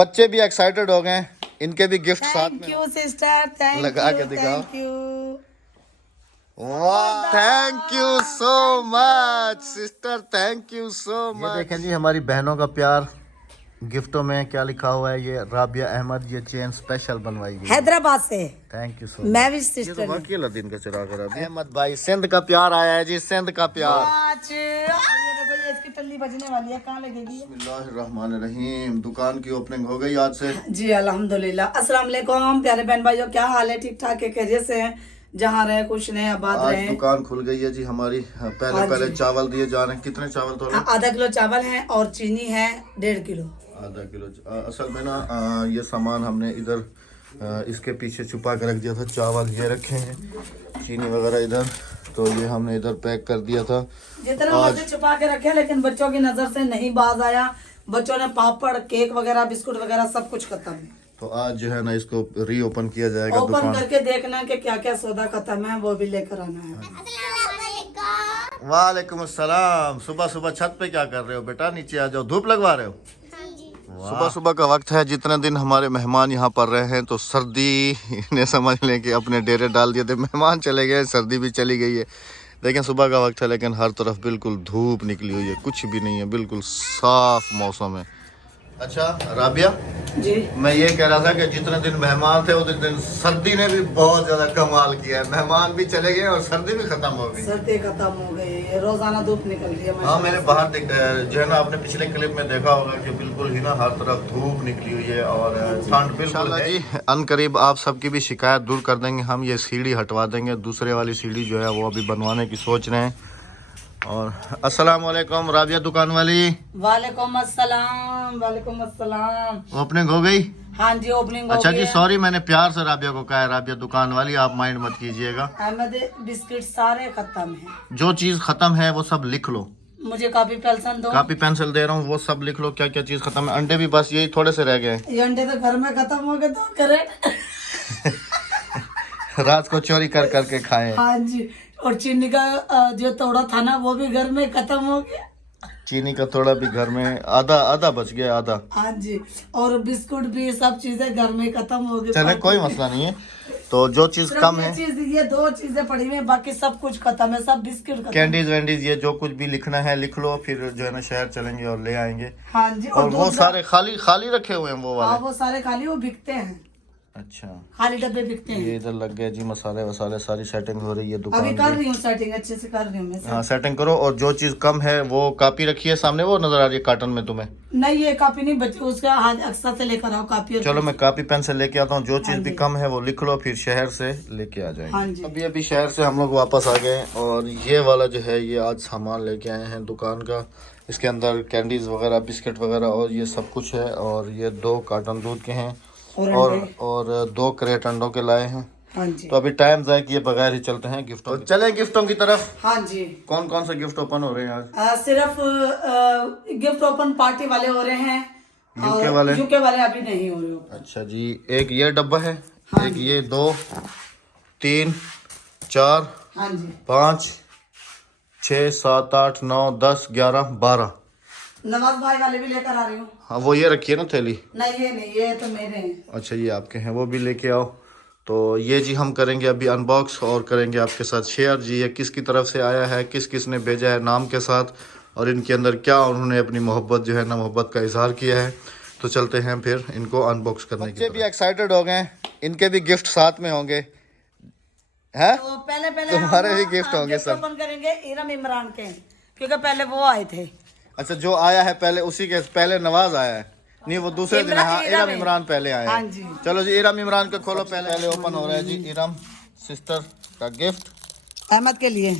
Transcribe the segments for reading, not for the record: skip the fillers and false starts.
बच्चे भी एक्साइटेड हो गए, इनके भी गिफ्ट साथ में। थैंक यू सिस्टर, थैंक लगा यू, के दिखाओ। Thank you. वाह, thank you so much sister, thank you so much. ये देखें जी हमारी बहनों का प्यार। गिफ्टों में क्या लिखा हुआ है, ये राबिया अहमद, ये चेन स्पेशल बनवाई गई हैदराबाद से। थैंक यू सो मैं मच। भी ये तो सिस्टर हूँ। वाकई अलादीन का चिराग है। राबिया अहमद भाई, सिंध का प्यार आया है जी, सिंध का प्यार। ये इसकी टल्ली बजने वाली है, कहाँ लगेगी? बिस्मिल्लाहिर्रहमानिर्रहीम। दुकान की ओपनिंग हो गई आज से जी अल्हम्दुलिल्लाह। अस्सलाम वालेकुम प्यारे बहन भाइयों, क्या हाल है? ठीक ठाक है, खैरियत से हैं? जहाँ रहे खुश रहे, आबाद आज रहे। दुकान खुल गई है जी हमारी। पहले चावल दिए जा रहे हैं। कितने चावल तो? आधा किलो चावल है और चीनी है 1.5 किलो। आधा किलो। असल में ना ये सामान हमने इधर इसके पीछे छुपा के रख दिया था। चावल ये रखे हैं, चीनी वगैरह इधर, तो ये हमने इधर पैक कर दिया था। जितना मर्जी छुपा के रखे, लेकिन बच्चों की नजर से नहीं बाज आया। बच्चों ने पापड़, केक वगैरह, बिस्कुट वगैरह सब कुछ खत्म है। तो आज जो है ना इसको रीओपन किया जाएगा। ओपन दुकान करके देखना कि क्या क्या सौदा खत्म है, वो भी लेकर आना है। वालेकुम अस्सलाम। सुबह सुबह छत पे क्या कर रहे हो बेटा? नीचे आ जाओ, धूप लगवा रहे हो? सुबह सुबह का वक्त है। जितने दिन हमारे मेहमान यहाँ पर रहे हैं तो सर्दी ने समझ लें कि अपने डेरे डाल दिए थे। मेहमान चले गए, सर्दी भी चली गई है। लेकिन सुबह का वक्त है, लेकिन हर तरफ बिल्कुल धूप निकली हुई है, कुछ भी नहीं है, बिल्कुल साफ मौसम है। अच्छा राबिया जी, मैं ये कह रहा था कि जितने दिन मेहमान थे उतने दिन सर्दी ने भी बहुत ज्यादा कमाल किया है। मेहमान भी चले गए और सर्दी भी खत्म हो गई। सर्दी खत्म हो गई, रोजाना धूप निकल रही है। हाँ मैंने बाहर जो है ना आपने पिछले क्लिप में देखा होगा कि बिल्कुल ही ना हर तरफ धूप निकली हुई है और ठंड बिल्कुल है जी। अनकरीब आप सबकी भी शिकायत दूर कर देंगे हम। ये सीढ़ी हटवा देंगे, दूसरे वाली सीढ़ी जो है वो अभी बनवाने की सोच रहे हैं। और अस्सलाम वालेकुम राबिया दुकान वाली। वालेकुम अस्सलाम, वालेकुम अस्सलाम। ओपनिंग हो गई? हाँ जी, ओपनिंग अच्छा हो जी गई है। सॉरी, मैंने प्यार से राबिया को कहा है राबिया दुकान वाली, आप माइंड मत कीजिएगा। अहमद बिस्किट सारे खत्म हैं। जो चीज खत्म है वो सब लिख लो। मुझे कॉपी पेंसिल दो। कॉपी पेंसिल दे रहा हूँ, वो सब लिख लो क्या क्या चीज खत्म है। अंडे भी बस यही थोड़े से रह गए हैं। ये अंडे तो घर में खत्म हो गए, तो करे रात को चोरी कर करके खाए। हाँ जी। और चीनी का जो तोड़ा था ना, वो भी घर में खत्म हो गया। चीनी का थोड़ा भी घर में, आधा बच गया, आधा। हाँ जी। और बिस्कुट भी, सब चीजें घर में खत्म हो गई। चले कोई मसला नहीं है। तो जो चीज कम है, ये 2 चीजें पड़ी हुई हैं, बाकी सब कुछ खत्म है, सब बिस्किट खत्म। कैंडीज वैंडीज ये जो कुछ भी लिखना है लिख लो, फिर जो है ना शहर चलेंगे और ले आएंगे। हाँ जी। और वो सारे खाली खाली रखे हुए हैं वो हाँ, वाले? वो सारे खाली, वो बिकते हैं। अच्छा, खाली डब्बे बिकते हैं। ये इधर लग गए जी मसाले वसाले, सारी सेटिंग हो रही है दुकान अभी कर की। रही हूँ सेटिंग, अच्छे से कर रही हूँ मैं। हाँ सेटिंग करो। और जो चीज कम है वो कॉपी रखी है सामने, वो नजर आ रही है कार्टन में तुम्हें? नहीं, ये कॉपी नहीं बची, उसका हाथ अक्सर से लेकर आओ कॉपी। और चलो मैं कॉपी पेन से लेके आता हूँ। जो चीज हाँ भी जी। कम है वो लिख लो, फिर शहर से लेके आ जाएंगे। हाँ जी। अभी शहर से हम लोग वापस आ गए और ये वाला जो है ये आज सामान लेके आए हैं दुकान का। इसके अंदर कैंडीज वगैरह, बिस्किट वगैरह और ये सब कुछ है। और ये 2 कार्टन दूध के हैं और 2 क्रेट अंडों के लाए हैं। हाँ जी। तो अभी टाइम जाए किए बगैर ही चलते हैं गिफ्टों तो चले गिफ्टों की तरफ। हाँ जी। कौन कौन से गिफ्ट ओपन हो रहे हैं आज? सिर्फ गिफ्ट ओपन पार्टी वाले हो रहे हैं। यूके वाले अभी नहीं हो रहे हो। अच्छा जी, एक ये डब्बा है। हाँ एक ये 2 3 4 हाँ जी। 5 6 7 8 9 10 11 12। नवाज भाई वाले भी लेकर आ रही हूँ। हाँ वो ये रखिए ना थैली। नहीं, ये नहीं, ये तो मेरे हैं। अच्छा ये आपके हैं, वो भी लेके आओ। तो ये जी हम करेंगे अभी अनबॉक्स और करेंगे आपके साथ शेयर जी। ये किसकी तरफ से आया है, किस किस ने भेजा है नाम के साथ, और इनके अंदर क्या उन्होंने अपनी मोहब्बत जो है ना मोहब्बत का इजहार किया है। तो चलते हैं फिर इनको अनबॉक्स करने की। बच्चे भी एक्साइटेड हो गए, इनके भी गिफ्ट साथ में होंगे हैं? तो पहले तुम्हारे भी गिफ्ट होंगे सब। ओपन करेंगे इरम इमरान के, क्योंकि पहले वो आए थे। अच्छा जो आया है पहले, उसी के पहले नवाज आया है? नहीं वो दूसरे दिन। हाँ इरम इमरान पहले आया हाँ है। जी। चलो जी इरम इमरान का खोलो। पहले ओपन हो रहा है जी इरम सिस्टर का गिफ्ट अहमद के लिए।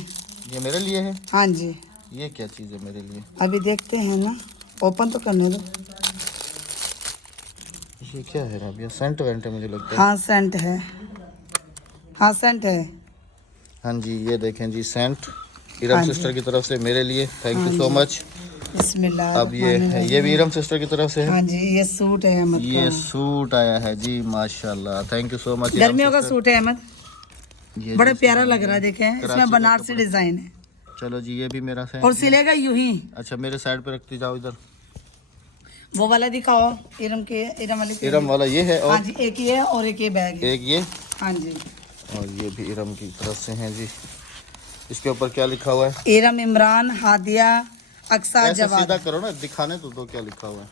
ये मेरे लिए है? हाँ जी। ये क्या चीज़ है मेरे लिए? अभी देखते हैं ना, ओपन तो करने दो। ये क्या है राबिया? सेंट वेंट है मुझे लगता है। हाँ सेंट है, हाँ सेंट है। हाँ जी ये देखें जी सेंट इरम सिस्टर की तरफ से मेरे लिए। Thank you so much. बिस्मिल्लाह। अब ये भी इरम सिस्टर की तरफ से है। हाँ जी, ये सूट है अहमद ये का। सूट आया है जी माशाल्लाह, थैंक यू सो मच। गर्मियों का सूट है अहमद, ये बड़े प्यारा लग रहा है। देखें इसमें बनारसी डिजाइन है। चलो जी ये भी मेरा से और सिलेगा यूं ही। अच्छा मेरे साइड पे रखती जाओ इधर। वो वाला दिखाओ, इरम के, इरम वाले के। इरम वाला ये है हाँ और जी, एक ये है और एक ये बैग है। एक ये, हाँ जी, और ये भी इरम की तरफ से है जी। इसके ऊपर क्या लिखा हुआ है? इरम, इमरान, हादिया, अक्सा, ऐसे सीधा जवाद। करो ना, दिखाने तो दो क्या लिखा हुआ है।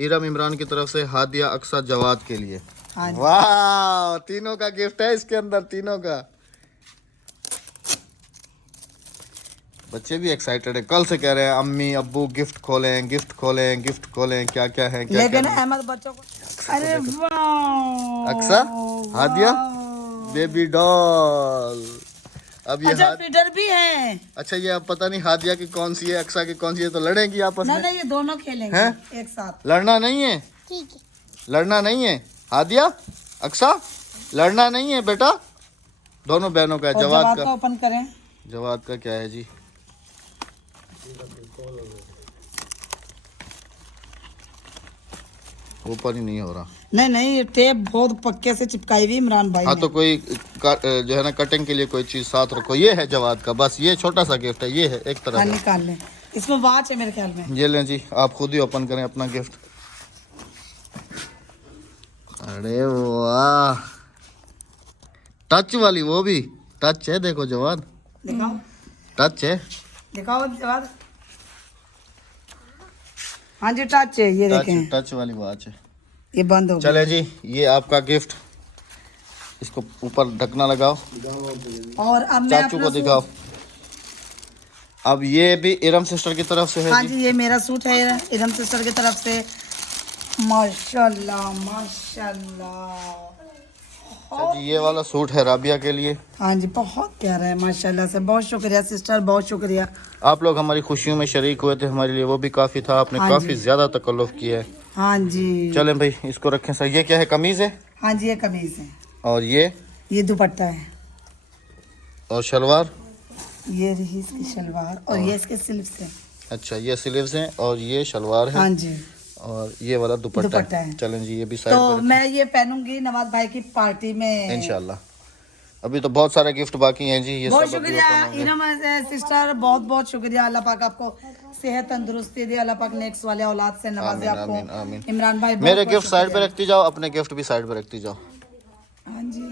इरम इमरान की तरफ से हादिया, अक्सा, जवाद के लिए। हाँ जी। वाह, तीनों का गिफ्ट है इसके अंदर, तीनों का। बच्चे भी एक्साइटेड है, कल से कह रहे हैं अम्मी अब्बू गिफ्ट खोलें, गिफ्ट खोलें, गिफ्ट खोलें, क्या क्या है, क्या लेकिन क्या। अहमद बच्चों को, अरे वाह, अक्सा, हादिया, वाह। Baby doll. अब ये अच्छा, फीडर भी है। अच्छा, ये अब पता नहीं हादिया की कौन सी है, अक्सा की कौन सी है, तो लड़ेंगी आपस नहीं में। नहीं, ये दोनों खेलेंगे हैं? एक साथ। लड़ना नहीं है, ठीक है। लड़ना नहीं है। हादिया, अक्सा, लड़ना नहीं है बेटा। दोनों बहनों का है। और जवाद जवाद का, का ओपन करें। जवाद का क्या है जी? ऊपर ही नहीं हो रहा। नहीं नहीं, ये टेप बहुत पक्के से चिपकाई हुई इमरान भाई हाँ ने। तो कोई जो है ना, कटिंग के लिए कोई चीज साथ रखो। ये है जवाद का, बस ये छोटा सा गिफ्ट है, ये है एक तरह हाँ, का। निकाल लें। इसमें वॉच है मेरे ख्याल में। ये लें जी, आप खुद ही ओपन करें अपना गिफ्ट। अरे वाह, टच वाली, वो भी टच है, देखो जवाद, दिखाओ, टच है। दिखाओ जवाद। हाँ जी, टच है, ये देखें, टच वाली वॉच है। ये बंद हो गया। चले जी, ये आपका गिफ्ट। इसको ऊपर ढकना लगाओ, और अब मैं चाचू अपना को दिखाओ। अब ये भी इरम सिस्टर की तरफ से है हाँ जी। जी, ये मेरा सूट है इरम सिस्टर की तरफ से। माशाल्लाह माशाल्लाह। अच्छा जी, ये वाला सूट है राबिया के लिए। हाँ जी, बहुत प्यारा है माशाल्लाह से। बहुत शुक्रिया सिस्टर, बहुत शुक्रिया। आप लोग हमारी खुशियों में शरीक हुए थे, हमारे लिए वो भी काफी था। आपने हाँ काफी जी। ज्यादा तकल्लुफ किया है। हाँ जी। चलें भाई, इसको रखें सर। ये क्या है? कमीज है, हाँ जी, ये कमीज है, और ये दुपट्टा है, और शलवार। ये रही इसकी शलवार, और ये इसके स्लीव्स है। अच्छा, ये स्लीव्स हैं और ये शलवार है, हाँ जी, और ये वाला दुपट्टा दुपट्टा है। है। चलें जी, ये भी साइड तो पर मैं ये पहनूंगी नवाज भाई की पार्टी में इंशाल्लाह। अभी तो बहुत सारे गिफ्ट बाकी हैं जी, ये बहुत सब अभी शुक्रिया open होंगे। इरम सिस्टर, बहुत बहुत शुक्रिया। अल्लाह पाक आपको सेहत तंदुरुस्ती दे, अल्लाह पाक नेक्स्ट वाले औलाद से नवाजे आमीन, आपको। आमीन, आमीन। इमरान भाई, मेरे बहुत गिफ्ट साइड पे शुक्रिया। रखती जाओ, अपने गिफ्ट भी साइड पे रखती जाओ। हाँ जी,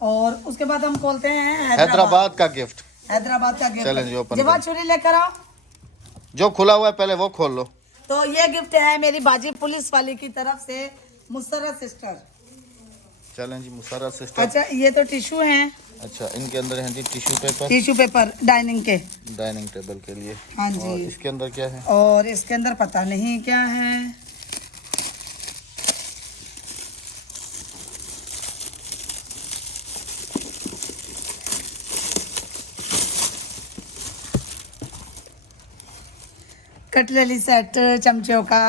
और उसके बाद हम खोलते हैं हैदराबाद का गिफ्ट। हैदराबाद का चलें जी, गिफ्ट। open जवाब करें। छुरी लेकर आओ। जो खुला हुआ है पहले वो खोल लो। तो ये गिफ्ट है मेरी बाजी पुलिस वाली की तरफ से, मुसर्रत सिस्टर। चलें जी, मुसर्रत सिस्टर। अच्छा, ये तो टिश्यू हैं, अच्छा, इनके अंदर है जी tissue paper, tissue paper dining के। डाइनिंग टेबल के लिए। हाँ और जी, इसके अंदर क्या है? और इसके अंदर पता नहीं क्या है। कटलरी सेट चमचों का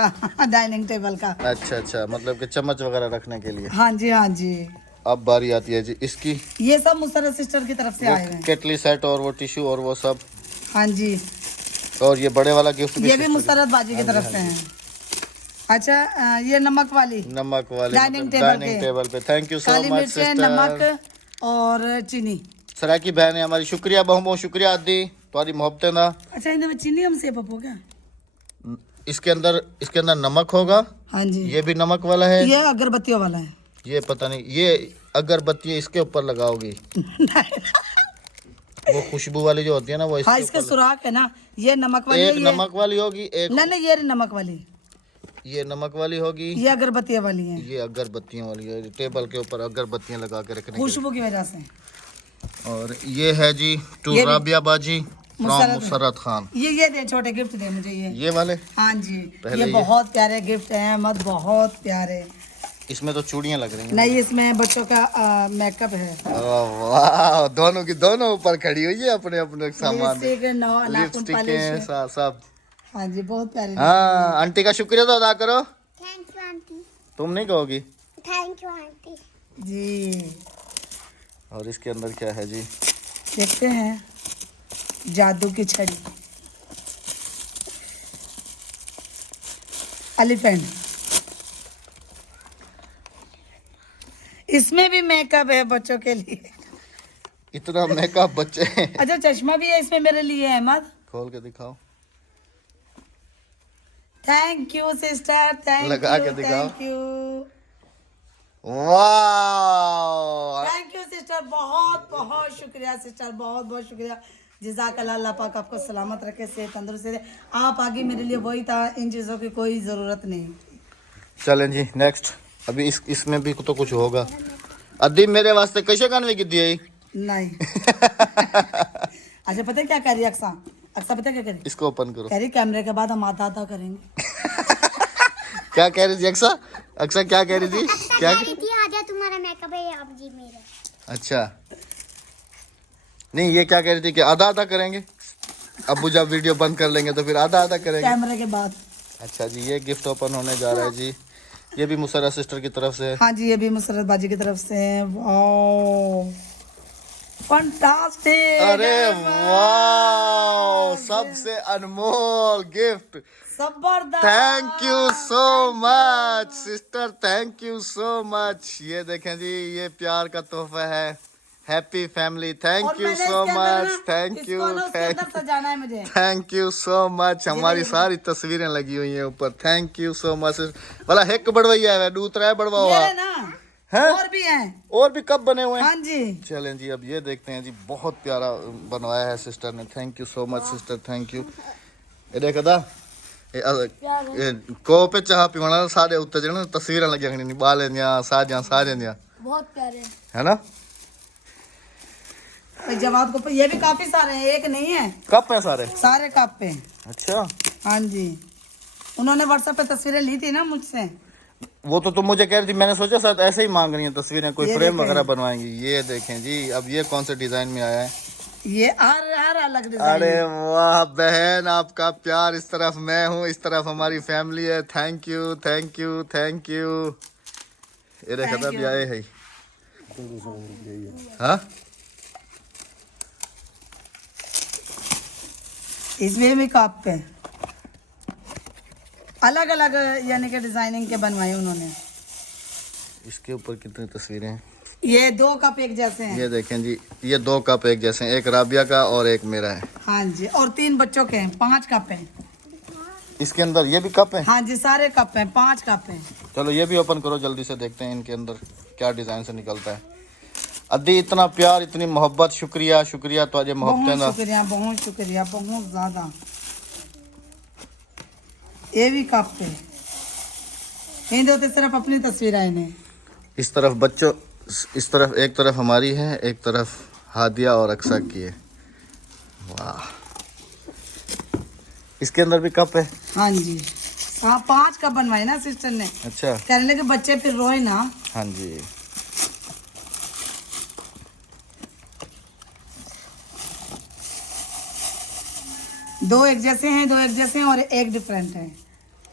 डाइनिंग टेबल का। अच्छा अच्छा, मतलब कि चम्मच वगैरह रखने के लिए। हाँ जी, हाँ जी, अब बारी आती है जी इसकी। ये सब मुसर्रत सिस्टर की तरफ से वो आए हैं। केटली सेट और वो टिश्यू और वो सब, हाँ जी, और ये बड़े वाला गिफ्ट भी ये भी sister मुसर्रत बाजी की तरफ से हैं। अच्छा, ये नमक वाली, की। नमक वाले डाइनिंग टेबल डाइनिंग पे। टेबल पे। Thank you so Kali much मिर्चें, सिस्टर। नमक और चीनी। सराकी बहन है हमारी, शुक्रिया बहु बहुत शुक्रिया आदि तुम्हारी मोहब्बतें ना। अच्छा, इनमें चीनी हम से पप्पो क्या? इसके अंदर नमक होगा। हाँ जी, ये भी नमक वाला है। ये अगरबत्तियों वाला है। ये पता नहीं, ये अगरबत्ती इसके ऊपर लगाओगी। वो खुशबू वाली जो होती है ना, वो हाँ, इसके इसका ऊपर। सुराख है ना। ये नमक वाली है, एक ये नमक वाली होगी, एक नहीं नहीं, ये नमक वाली, ये नमक वाली होगी, ये अगरबत्तियाँ वाली है, ये अगरबत्तियों वाली है। टेबल के ऊपर अगरबत्तियां लगा के रखने के खुशबू की वजह से। लिए। और ये है जी टू ये भी- राबिया बाजी फ्रॉम मुसर्रत। मुसर्रत खान। ये दे, छोटे गिफ्ट दे मुझे ये। वाले हाँ जी, पहले ये ये। बहुत प्यारे गिफ्ट हैं अहमद, बहुत प्यारे। इसमें तो चूड़ियां लग रही हैं। नहीं, इसमें बच्चों का मेकअप है। वाह, दोनों की दोनों ऊपर खड़ी हुई है अपने अपने सामान। लिपस्टिक, नाखून लिपस्टिक पॉलिश। सब। हाँ जी, बहुत प्यारे। हाँ, आंटी का शुक्रिया तो अदा करो। Thank you aunty. तुम नहीं कहोगी? Thank you aunty. जी, और इसके अंदर क्या है जी? देखते हैं, जादू की छड़ी, एलिफेंट। इसमें भी मेकअप है बच्चों के लिए। इतना मेकअप बच्चे। अच्छा, चश्मा भी है इसमें मेरे लिए अहमद। खोल के दिखाओ। थैंक यू सिस्टर, थैंक लगा यू, के दिखाओ। थैंक यू, वाह, थैंक यू सिस्टर, बहुत बहुत शुक्रिया सिस्टर, बहुत बहुत शुक्रिया। जज़ाकल्लाह, अल्लाह पाक आपको सलामत रखे, सेहत तंदुरुस्त रहे। आप आगे मेरे लिए वही था, इन चीज़ों की कोई ज़रूरत नहीं। चलें जी नेक्स्ट। अभी इसमें भी तो कुछ होगा। अद्दी मेरे वास्ते कैसे कानवे की दी नहीं अच्छा, पता है क्या कह रही है अक्सा? अक्सा पता है क्या कह रही? इसको ओपन करो। कह रही कैमरे के बाद हम आधा आधा करेंगे। क्या कह रही थी अक्सा? अक्सा क्या कह रही थी? क्या कह रही थी आजा तुम्हारा मेकअप है आप जी मेरा। अच्छा, नहीं ये क्या कह रही थी कि आधा आधा करेंगे। अब्बू जब वीडियो बंद कर लेंगे तो फिर आधा आधा करेंगे। कैमरे के बाद। अच्छा जी, ये गिफ्ट ओपन होने जा रहा है जी। ये भी मुसर्रा सिस्टर की तरफ से है। हाँ जी, ये भी मुसरत बाजी की तरफ से है। Wow, fantastic. अरे वाह, सबसे अनमोल गिफ्ट। जबरदस्त। Thank you so much sister, thank you so much. ये देखें जी, ये प्यार का तोहफा है। Happy family, thank you so much, thank you, सजाना है मुझे। Thank you so much. हमारी सारी तस्वीरें लगी हुई हैं ऊपर। Thank you so much. वाला हेक बढ़वाइया है, दूसरा है बढ़वाओ ये ना हैं? और भी हैं। और भी कब बने हुए हैं? हाँ जी। चलें जी, अब ये देखते हैं जी। बहुत प्यारा बनवाया है सिस्टर ने। Thank you so much sister, thank you. ये देखा था को पे चाह पीवाना सारे उत्ते जने तस्वीरें लगी नहीं बाले दियां साजियां सारे दियां, बहुत प्यारे है ना। जवाब को ये भी काफी सारे हैं, एक नहीं है, कप है सारे। सारे कप पे। अच्छा, हाँ जी, उन्होंने व्हाट्सएप पे तस्वीरें ली थी ना मुझसे। वो तो तुम मुझे कह रही थी, मैंने सोचा शायद ऐसे ही मांग रही है तस्वीरें, कोई ये फ्रेम देखें। वगैरह बनवाएंगी। ये देखें जी, अब ये कौन से डिजाइन में आया है? ये हर अलग डिजाइन। अरे वाह बहन, आपका प्यार। इस तरफ मैं हूँ, इस तरफ हमारी फैमिली है। Thank you, thank you, thank you. ये देखा था, अभी आए है। हाँ, इसमें भी कप पे अलग अलग यानी कि डिजाइनिंग के बनवाए उन्होंने। इसके ऊपर कितनी तस्वीरें हैं? ये दो कप एक जैसे हैं। ये देखें जी, ये दो कप एक जैसे हैं, एक राबिया का और एक मेरा है। हाँ जी, और 3 बच्चों के हैं, 5 कप हैं। इसके अंदर ये भी कप है? हाँ जी, सारे कप हैं, 5 कप हैं। चलो ये भी ओपन करो जल्दी से, देखते हैं इनके अंदर क्या डिजाइन से निकलता है। अद्दी इतना प्यार, इतनी मोहब्बत, शुक्रिया शुक्रिया तो अजय मोहब्बत बहुत शुक्रिया, बहुत शुक्रिया, बहुत ज्यादा। ये भी कप पे इन तो सिर्फ अपनी तस्वीर है इन्हें। इस तरफ बच्चों, इस तरफ एक तरफ हमारी है, एक तरफ हादिया और अक्सा की है। वाह, इसके अंदर भी कप है। हाँ जी, हाँ 5 कप बनवाए ना सिस्टर ने। अच्छा, कहने के बच्चे फिर रोए ना। हाँ जी। दो एक जैसे हैं, दो एक जैसे हैं और एक डिफरेंट है।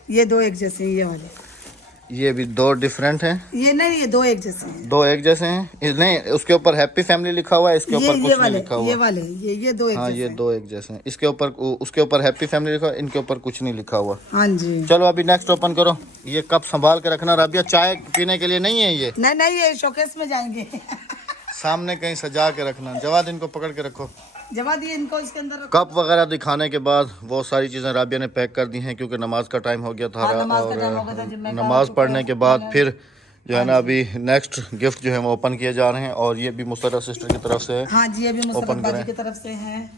ये दो एक जैसे हैं, ये वाले। ये भी दो डिफरेंट हैं। ये नहीं, ये दो एक जैसे हैं। दो एक जैसे हैं, नहीं उसके ऊपर हैप्पी फैमिली लिखा हुआ है, इसके ऊपर कुछ नहीं लिखा हुआ। ये वाले, ये दो एक हाँ, जैसे ये हैं। दो एक जैसे हैं। इसके ऊपर, उसके ऊपर हैप्पी फैमिली लिखा हुआ, इनके ऊपर कुछ नहीं लिखा हुआ। हाँ जी। चलो अभी नेक्स्ट ओपन करो। ये कप संभाल के रखना राबिया, चाय पीने के लिए नहीं है ये। नहीं नहीं, ये शोकेस में जाएंगे। सामने कहीं सजा के रखना। जवाद इनको पकड़ के रखो। जमा दिए इनको इसके अंदर रखो। कप वगैरह दिखाने के बाद वो सारी चीज़ें राबिया ने पैक कर दी हैं, क्योंकि नमाज का टाइम हो गया था। हाँ, नमाज का टाइम हो गया था, और जिम्मेदार नमाज हो पढ़ने चुका के है। बाद फिर जो है ना, अभी नेक्स्ट गिफ्ट जो है वो ओपन किए जा रहे हैं। और ये भी मुसर्रा सिस्टर की तरफ से है। हाँ जी, अभी मुसरत ओपन बाजी करें। की तरफ से है।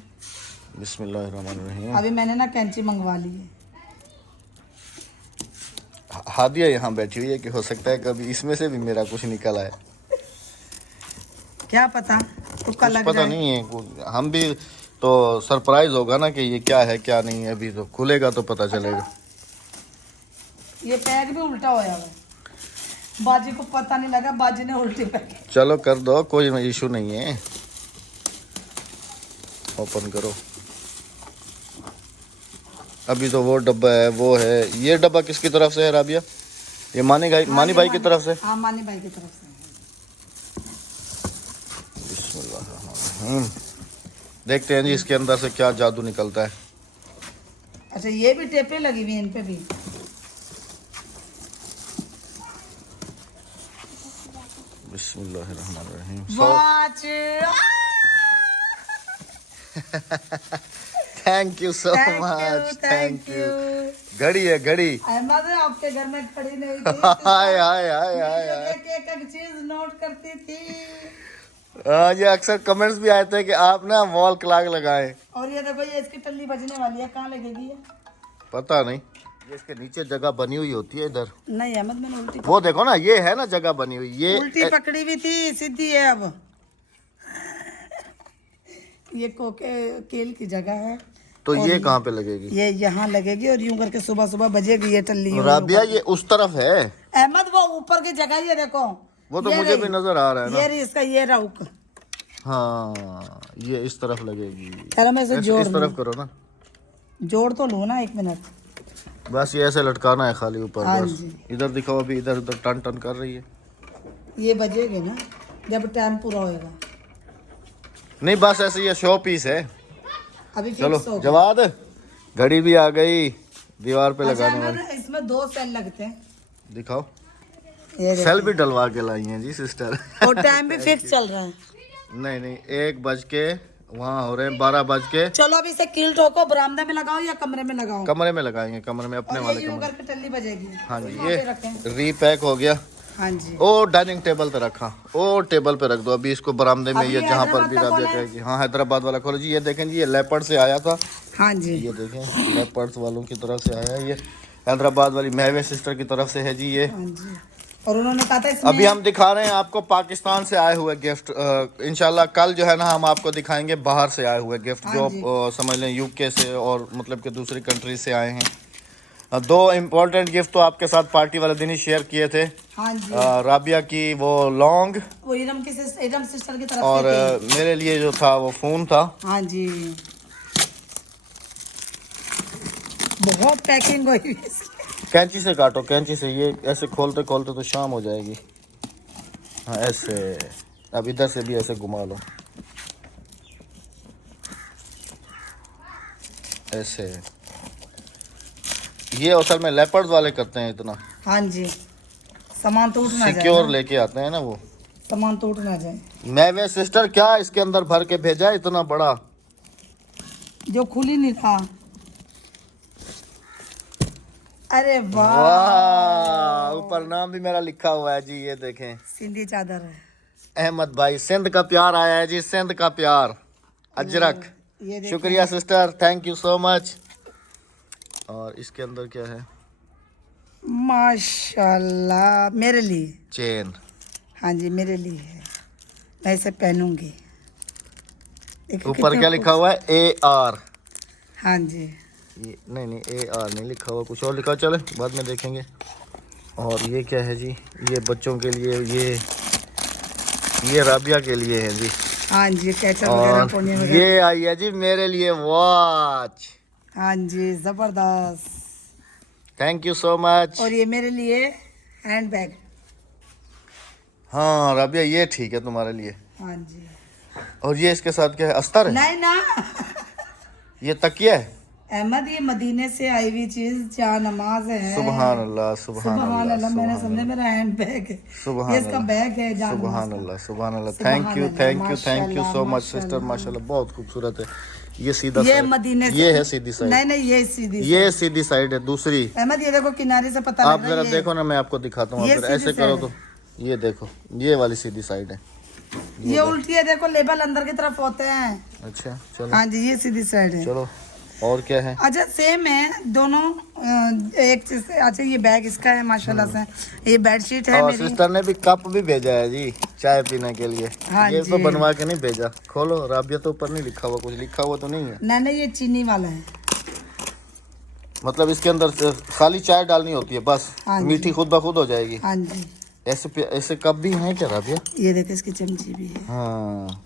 बिस्मिल्लाहिर्रहमानिर्रहीम। अभी मैंने ना कैंची मंगवा ली है। हादिया यहाँ बैठी हुई है कि हो सकता है कभी इसमें से भी मेरा कुछ निकल आए। क्या पता, तुक्का कुछ लग पता जाए। नहीं है, हम भी तो सरप्राइज होगा ना कि ये क्या है क्या नहीं है। अभी तो खुलेगा तो पता चलेगा। ये पैक भी उल्टा होया हुआ है, बाजी को पता नहीं लगा, बाजी ने उल्टी पैक। चलो कर दो, कोई इशू नहीं है। ओपन करो। अभी तो वो डब्बा है, वो है। ये डब्बा किसकी तरफ से है राबिया? ये मानी भाई की तरफ से। हाँ, मानी भाई की तरफ से। बिस्मिल्लाह। देखते हैं जी इसके अंदर से क्या जादू निकलता है। अच्छा, ये भी टेपें लगी हुई हैं इन पे भी। बिस्मिल्लाहिर्रहमानिर्रहीम। Watch. Thank you so thank much, you, thank you. घड़ी है घड़ी। अहमद आपके घर में खड़ी नहीं थी, हाय हाय हाय हाय हाय। एक चीज नोट करती थी। ये अक्सर कमेंट्स भी आए थे कि आप ना वॉल क्लॉक लगाएं। और ये देखो, ये इसकी टल्ली बजने वाली है, कहाँ लगेगी ये? पता नहीं, ये इसके नीचे जगह बनी हुई होती है इधर। नहीं अहमद, मैंने उल्टी वो देखो ना, ये है ना जगह बनी हुई, ये उल्टी पकड़ी हुई थी, सीधी है अब। ये कोके केल की जगह है, तो ये कहाँ पे लगेगी? ये यहाँ लगेगी और यूं करके सुबह सुबह बजेगी ये टल्ली। राबिया ये उस तरफ है। अहमद वो ऊपर की जगह, ये देखो, वो तो ये मुझे रही। भी नजर आ रहा है ना। ये रही इसका ये रउक। हाँ, ये इस तरफ लगेगी। चलो मैं इसे जोड़ इस तरफ करो ना, जोड़ तो लूँ ना, 1 मिनट। बस ये ऐसे लटकाना है खाली ऊपर। हाँ बस जी। इधर दिखाओ, अभी इधर उधर टन टन कर रही है। ये बजेगी ना जब टाइम पूरा होएगा। नहीं बस ऐसे ये शो पीस है। अभी चलो फिक्स हो गया। जवाद, घड़ी भी आ गई दीवार पे अच्छा, लगाने वाली। अहमद, इसमें 2 सेल लगते हैं। दिखाओ, ये देखो। सेल भी डलवा के लाई हैं जी सिस्टर। और टाइम भी फिक्स चल रहा है। नहीं नहीं, 1 बज के वहाँ हो रहे हैं, 12 बज के। चलो अभी इसे कील ठोको, बरामदे में लगाओ या कमरे में लगाओ? कमरे में लगाएंगे, कमरे में, अपने और वाले ये यूं कमरे। करके टल्ली बजेगी। हाँ जी, वहाँ ये पे रखें। रीपैक हो गया। हाँ जी। ओ डाइनिंग टेबल पे रखा, ओ टेबल पे रख दो अभी इसको बरामदे में, अभी ये जहाँ पर हैदराबाद भी का राबिया खोला है? कहेगी। हाँ हैदराबाद वाला खोलो जी। ये देखें जी, ये लेपर्ड से आया था। हाँ जी। ये देखें, लेपर्ड्स वालों की तरफ से आया है ये। हैदराबाद वाली महवे सिस्टर की तरफ से है जी ये। हाँ जी। और उन्होंने कहा था इसमें अभी हम दिखा रहे हैं आपको पाकिस्तान से आए हुए गिफ्ट। इंशाल्लाह कल जो है ना हम आपको दिखाएंगे बाहर से आए हुए गिफ्ट, हाँ जो जी। समझ लें यूके से और मतलब कि दूसरी कंट्री से आए हैं। 2 इम्पोर्टेंट गिफ्ट तो आपके साथ पार्टी वाले दिन ही शेयर किए थे। हाँ जी। राबिया की वो लॉन्ग, वो इरम सिस्टर की तरफ और से थी। मेरे लिए जो था वो फोन था। हाँ जी। बहुत पैकिंग हुई है इसकी। कैंची से काटो, कैंची से। ये ऐसे खोलते खोलते तो शाम हो जाएगी। हाँ ऐसे, अब इधर से भी ऐसे घुमा लो, ऐसे। ये असल में लेपर्ड वाले करते हैं इतना हाँ जी, सामान टूट ना जाए सिक्योर ना। लेके आते हैं ना वो। सामान टूट ना जाए। मैं सिस्टर क्या इसके अंदर भर के भेजा है इतना बड़ा? जो खुली नहीं था। अरे वाह, वाह, ऊपर नाम भी मेरा लिखा हुआ है जी। ये देखें, सिंधी चादर है। अहमद भाई, सिंध का प्यार आया है जी, सिंध का प्यार। अजरक, ये देखिए। शुक्रिया sister, thank you so much. और इसके अंदर क्या है? माशाल्लाह, मेरे लिए। चेन। हाँ जी, मेरे लिए है, मैं इसे पहनूंगी। देखिए ऊपर कितने क्या लिखा हुआ है? AR। हाँ जी। ये नहीं AR नहीं लिखा हुआ, कुछ और लिखा, चले बाद में देखेंगे। और ये क्या है जी? ये बच्चों के लिए, ये राबिया के लिए है जी। हाँ जी, कैचअप वगैरह और पोनी वगैरह। ये आई है जी मेरे लिए वॉच। हाँ जी, जबरदस्त। Thank you so much. और ये मेरे लिए हैंड बैग। हाँ राबिया, ये ठीक है तुम्हारे लिए। हाँ जी। और ये इसके साथ क्या है? अस्तर है? नहीं ना ये तकिया है? अहमद, ये मदीने से आई हुई चीज, जहाँ नमाज है। सुबहान अल्लाह, सुबहान सुबहान अल्लाह, मैंने अल्लाह, समझे मेरा हैंड बैग है। सुबहान ये इसका अल्लाह। बैग है जहाँ सुबहान नमाज अल्लाह, सुबहान अल्लाह। सुबहान thank you Allah, thank you माशाल्लाह, सो मच सिस्टर, माशाल्लाह। माशाल्लाह बहुत खूबसूरत है। ये सीधा ये साइड, मदीने से। ये है सीधी साइड। नहीं नहीं, ये सीधी। ये सीधी साइड है दूसरी। अहमद ये देखो, किनारे से पता आप लग जरा रहा है। देखो ना, मैं आपको दिखाता हूँ। ये अगर सीधी ऐसे करो साइड तो ये देखो, ये वाली सीधी साइड है। ये उल्टी है, देखो लेबल अंदर की तरफ होते हैं। अच्छा चलो, हाँ जी, ये सीधी साइड है। चलो और क्या है? अच्छा, सेम है दोनों, एक चीज से। अच्छा, ये बैग इसका है माशाल्लाह से। ये बेडशीट है और मेरी। सिस्टर ने भी कप भी भेजा है जी, चाय पीने के लिए। हाँ ये तो जी। बनवा के नहीं भेजा। खोलो राबिया, तो ऊपर नहीं लिखा हुआ, कुछ लिखा हुआ तो नहीं है? नहीं, ये चीनी वाला है। मतलब इसके अंदर से खाली चाय डालनी होती है बस, हाँ जी। मीठी खुद ब खुद हो जाएगी। हाँ जी, ऐसे कप भी हैं क्या राबिया? ये देखो, इसकी चमची भी है। हाँ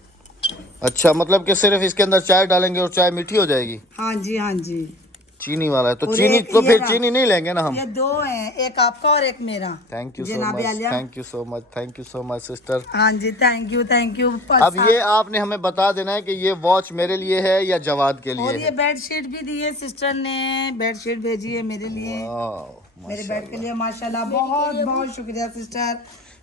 अच्छा, मतलब कि सिर्फ इसके अंदर चाय डालेंगे और चाय मीठी हो जाएगी। हाँ जी, हाँ जी। चीनी वाला है तो और चीनी, एक तो ये फिर रहा। चीनी नहीं लेंगे ना हम। ये 2 हैं, एक आपका और एक मेरा। थैंक यू सो जनाबे much, Alia. Thank you so much, thank you so much sister. हाँ जी, थैंक यू थैंक यू। अब ये आपने हमें बता देना है कि ये वॉच मेरे लिए है या जवाद के लिए और है। ये बेडशीट भी दी है सिस्टर ने, बेडशीट भेजी है मेरे लिए। वाह, मेरे बेड के लिए माशाल्लाह बहुत बहुत शुक्रिया सिस्टर।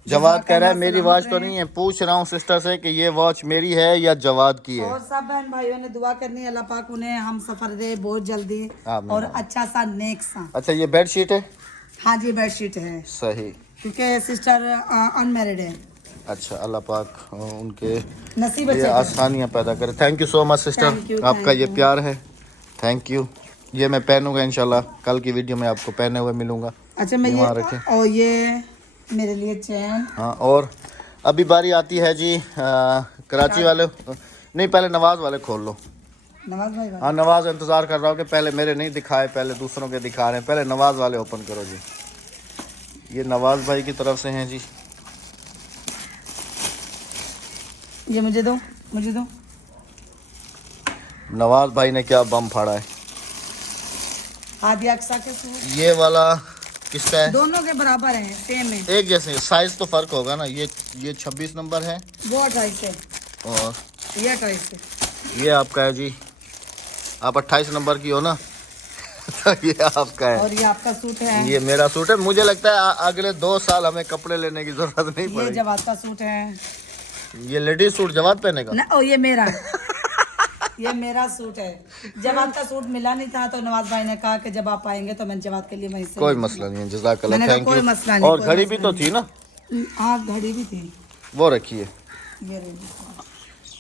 जवाद कह रहा है मेरी वॉच तो नहीं है, पूछ रहा हूँ सिस्टर से कि ये वॉच मेरी है या जवाद की है। और सब बहन भाइयों ने दुआ करनी है, अल्लाह पाक उन्हें हम सफर दे बहुत जल्दी आमीन। और अच्छा सा नेक सा। अच्छा ये बेड शीट है? हाँ जी बेडशीट है, सही। क्योंकि सिस्टर अनमैरिड है। अच्छा अल्लाह पाक उनके नसीब ये अच्छे आसानियाँ पैदा करे। Thank you so much Thank sister, you, आपका thank ये you. प्यार है। Thank you. ये मैं पहनूंगा इंशाल्लाह, कल की वीडियो में आपको पहने हुए मिलूंगा। अच्छा मैं ये ये वहाँ रखें। और ये मेरे लिए चैन। हाँ और अभी बारी आती है जी कराची वाले, नहीं पहले नवाज वाले खोल लो। नवाज भाई हाँ नवाज इंतजार कर रहा हूँ कि पहले मेरे नहीं दिखाए, पहले दूसरों के दिखा रहे हैं, पहले नवाज वाले ओपन करो जी। ये नवाज भाई की तरफ से हैं जी। ये मुझे दो, मुझे दो। नवाज भाई ने क्या बम फाड़ा है। आदि अक्सा के सूट ये वाला किसका है? दोनों के बराबर हैं, सेम है। एक जैसे, साइज तो फर्क होगा ना। ये 26 नंबर है वो 28 है, और ये 28 है। ये आपका है जी। आप 28 नंबर की हो ना तो ये आपका है और ये आपका सूट है, ये मेरा सूट है। मुझे लगता है अगले 2 साल हमें कपड़े लेने की जरूरत नहीं ये पड़ेगी। जवाद का सूट है। ये लेडीज सूट जवाद पहनेगा न, ओ ये मेरा ये मेरा सूट है। जवाद का सूट मिला नहीं था तो नवाज भाई ने कहा कि जब आप आएंगे तो मैं जवाद के लिए वहीं से कोई मसला नहीं है, जज़ाकल्लाह, मैंने कहा थैंक कोई यू। मसला नहीं, और कोई घड़ी मसला भी तो थी ना, हाँ घड़ी भी थी, वो रखिए। ये रही।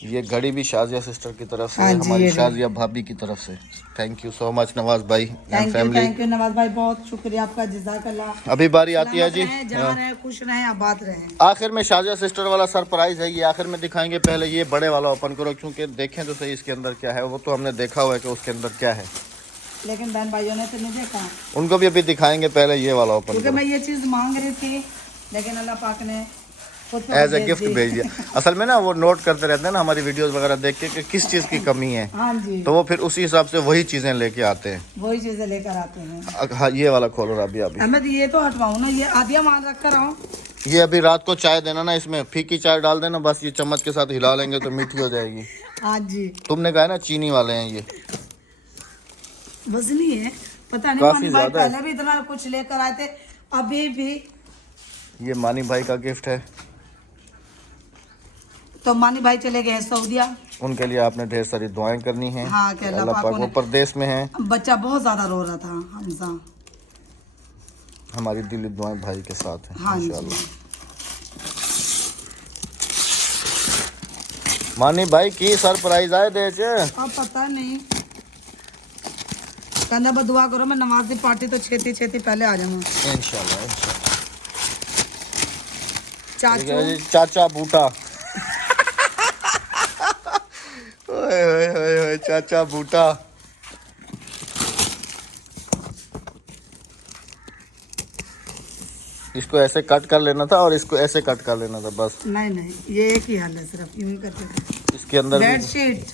ये घड़ी भी शाजिया सिस्टर की तरफ से हाँ है, जी, हमारी ये शाजिया भाभी की तरफ से। Thank you so much Nawaz भाई and family. Thank you Nawaz भाई, बहुत शुक्रिया आपका, जज़ाकल्लाह। अभी बारी आती है जी, जहाँ रहे खुश रहे आबाद रहे। आखिर में शाजिया सिस्टर वाला सरप्राइज है, ये आखिर में दिखाएंगे। पहले ये बड़े वाला ओपन करो, क्योंकि देखें तो सही इसके अंदर क्या है। वो तो हमने देखा हुआ है कि उसके अंदर क्या है, लेकिन बहन भाइयों ने तो नहीं देखा, उनको भी अभी दिखाएंगे। पहले ये वाला ओपन क्योंकि करो, मैं ये चीज मांग रही थी लेकिन अल्लाह पाक ने खुद को एज ए भेज गिफ्ट दी। भेज दिया। असल में ना वो नोट करते रहते हैं ना हमारी वीडियोस वगैरह देख के कि किस चीज़ की कमी है, हाँ जी, तो वो फिर उसी हिसाब से वही चीज़ें लेके आते हैं। वही चीजें लेकर आते हैं। हाँ ये वाला खोलो राबिया अभी। अहमद ये तो हटवाऊँ ना, ये आदिया मान रख कर आओ। ये अभी रात को चाय देना ना, इसमें फीकी चाय डाल देना, बस ये चम्मच के साथ हिला लेंगे तो मीठी हो जाएगी। हाँ जी, तुमने कहा ना चीनी वाले हैं ये, वजनी है, पता नहीं काफी मानी भाई ज्यादा है। पहले भी इतना कुछ लेकर आए थे, अभी भी। ये मानी भाई का गिफ्ट है, तो मानी भाई चले गए हैं सऊदिया। उनके लिए आपने ढेर सारी दुआएं करनी है। हाँ, कि अल्लाह अल्लाह पाक पाक वो उन्हें- परदेश में है। बच्चा बहुत ज्यादा रो रहा था हमजा। हमारी दिली दुआएं भाई के साथ है हाँ जी, इंशाल्लाह। मानी भाई की सरप्राइज आए दे चे। अब पता नहीं, कहना बस दुआ करो मैं नमाज की पार्टी तो छेती छेती पहले आ जाऊंगा। इंशाल्लाह इंशाल्लाह। ठीक है चाचू जी, चाचा बूटा ओए ओए ओए ओए, चाचा बूटा। इसको ऐसे कट कर लेना था और इसको ऐसे कट कर लेना था बस। नहीं नहीं, ये एक ही हाल है, सिर्फ यूं ही करते थे। इसके अंदर भी बेडशीट,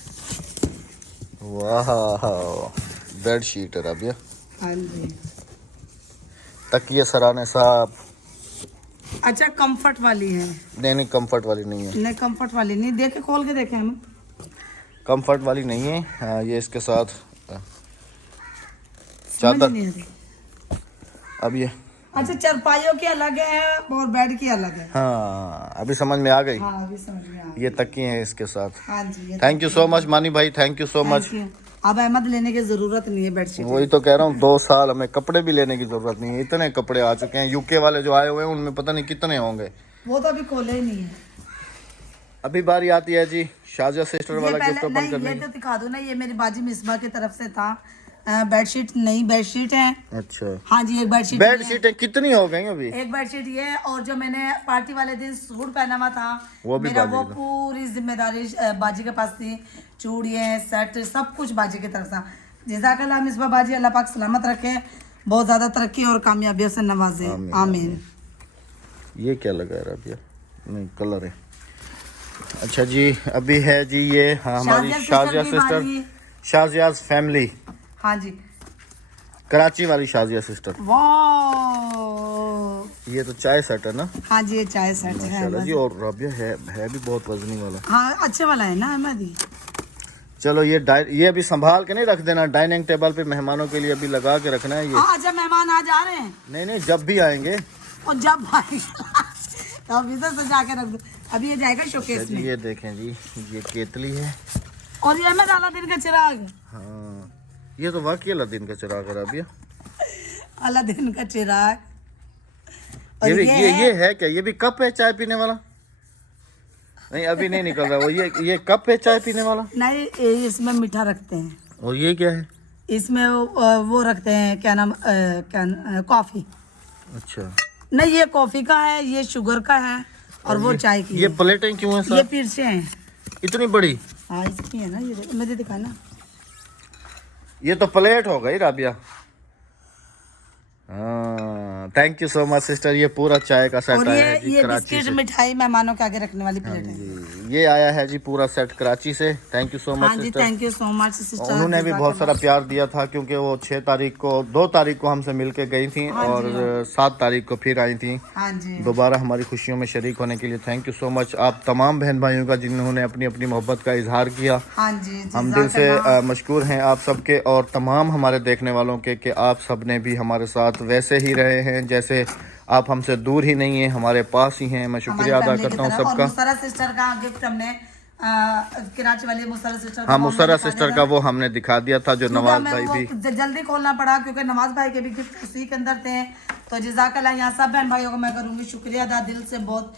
वाह बेड शीट है राबिया। हाँ जी, तकिए सराने साहब। अच्छा कंफर्ट वाली है? नहीं कंफर्ट वाली नहीं है, नहीं कंफर्ट वाली नहीं, देखे खोल के देखे हम। कंफर्ट वाली नहीं है। हाँ, ये इसके साथ समझ चादर। नहीं आ रही। अब ये अच्छा चरपाइयों की अलग है और बेड की अलग है। हाँ अभी समझ में आ गई। हाँ अभी समझ में आ गया। ये तकिए हैं इसके साथ। हाँ जी, ये थैंक यू सो मच मानी भाई, thank you so much. Thank you। अब अहमद लेने की जरूरत नहीं है बेडशीट। वही तो कह रहा हूँ, 2 साल हमें कपड़े भी लेने की जरूरत नहीं है। इतने कपड़े आ चुके हैं, यूके वाले जो आए हुए हैं उनमें पता नहीं कितने होंगे। वो तो अभी खोले ही नहीं है। अभी बारी आती है जी शाजिया सिस्टर ये वाला पहले गिफ्ट ओपन नहीं, करने ये की। तो दिखा दो ना, ये मेरी बाजी मिसबा की तरफ से था। बेडशीट नई बेडशीट है। अच्छा हाँ जी, एक बेडशीट बेड शीटें कितनी हो गई अभी? एक बेडशीट ये, और जो मैंने पार्टी वाले दिन सूट पहना हुआ था वो भी मेरा, बाजी वो का। पूरी जिम्मेदारी बाजी के पास थी। चूड़ियाँ सेट सब कुछ बाजी की तरफ था। जज़ाकल्लाह मिसबा बाजी, अल्लाह पाक सलामत रखे, बहुत ज्यादा तरक्की और कामयाबियों से नवाजे, आमीन। ये क्या लगा है राबिया? नहीं कलर है। अच्छा जी अभी है जी ये, हाँ हमारी शाजिया सिस्टर, शाजियाज फैमिली। हाँ जी, कराची वाली शाजिया सिस्टर। वाह, ये तो चाय सेट है ना? हाँ जी ये चाय सेट है। माशाल्लाह जी। और राबिया है भी बहुत वजनी वाला। हाँ अच्छे वाला है ना अहमद? चलो ये अभी संभाल के नहीं रख देना, डाइनिंग टेबल पे मेहमानों के लिए अभी लगा के रखना है ये। हाँ जब मेहमान आ जा रहे हैं नहीं जब भी आएंगे और जब आएगा तो अभी से सजा के रख दो। अभी ये जाएगा शोकेस में। ये देखें जी, ये केतली है और ये मैं अलादीन का चिराग। हाँ ये तो वाकई अलादीन का चिराग है राबिया। अलादीन का चिराग। और ये है क्या? ये भी कप है चाय पीने वाला? नहीं अभी नहीं निकल रहा वो। ये कप है चाय पीने वाला? नहीं इसमें मीठा रखते हैं। और ये क्या है? इसमें वो रखते हैं क्या नाम कॉफी। अच्छा नहीं ये कॉफी का है, ये शुगर का है और वो चाय की। ये प्लेटें क्यों है सर? ये पिरसे हैं इतनी बड़ी? हाँ इसकी है ना, ये देखो मुझे दिखाना। ये तो प्लेट हो गई राबिया। हाँ thank you so much sister. ये पूरा चाय का सेट और आया है जी ये कराची बिस्किट से। मिठाई मेहमानों के आगे रखने वाली प्लेट है। जी, ये आया है जी पूरा सेट कराची से। थैंक यू सो मच हाँ जी sister. Thank you so much sister. उन्होंने भी बहुत सारा प्यार दिया था क्योंकि वो 2 तारीख को हमसे मिलके गई थी और 7 तारीख को फिर आई थी हाँ जी दोबारा हमारी खुशियों में शरीक होने के लिए। थैंक यू सो मच आप तमाम बहन भाइयों का जिन्होंने अपनी अपनी मोहब्बत का इजहार किया। हाँ जी हम दिल से मशकूर हैं आप सबके और तमाम हमारे देखने वालों के कि आप सब ने भी हमारे साथ वैसे ही रहे हैं जैसे आप हमसे दूर ही नहीं है, हमारे पास ही हैं। मैं शुक्रिया अदा करता हूँ सबका। मुसर्रत सिस्टर का गिफ्ट हमने कराची वाली मुसर्रत सिस्टर हाँ मुसर्रत सिस्टर का वो हमने दिखा दिया था जो नवाज भाई भी जल्दी खोलना पड़ा क्योंकि नवाज भाई के भी गिफ्ट उसी के अंदर थे। तो जज़ाकल्लाह यहाँ सब बहन भाइयों को मैं करूँगी शुक्रिया अदा, दिल से बहुत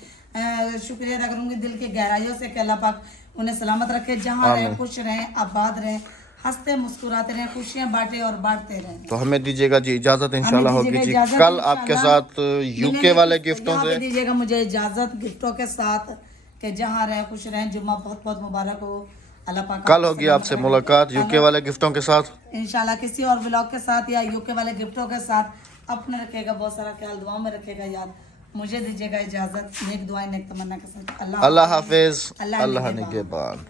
शुक्रिया अदा करूँगी दिल की गहराइयों से कि अल्लाह पाक उन्हें सलामत रखे, जहाँ रहे खुश रहें आबाद रहें, हंसते मुस्कुराते रहें, खुशियाँ बांटे और बांटते रहें। तो हमें दीजिएगा जी इजाजत इंशाल्लाह होगी जी कल आपके साथ यूके वाले गिफ्टों से। दीजिएगा मुझे इजाजत गिफ्टों के साथ कि जहाँ रहे खुश रहें। जुम्मा बहुत बहुत मुबारक हो। अल्लाह पाक कल होगी आपसे मुलाकात यूके वाले गिफ्टों के साथ इंशाल्लाह, किसी और व्लॉग के साथ या यूके वाले गिफ्टों के साथ। अपने रखेगा बहुत सारा ख्याल, दुआओं में रखेगा याद। मुझे दीजिएगा इजाजत नेक दुआएं नेक तमन्ना के साथ। अल्लाह हाफिज। अल्लाह निगहबान।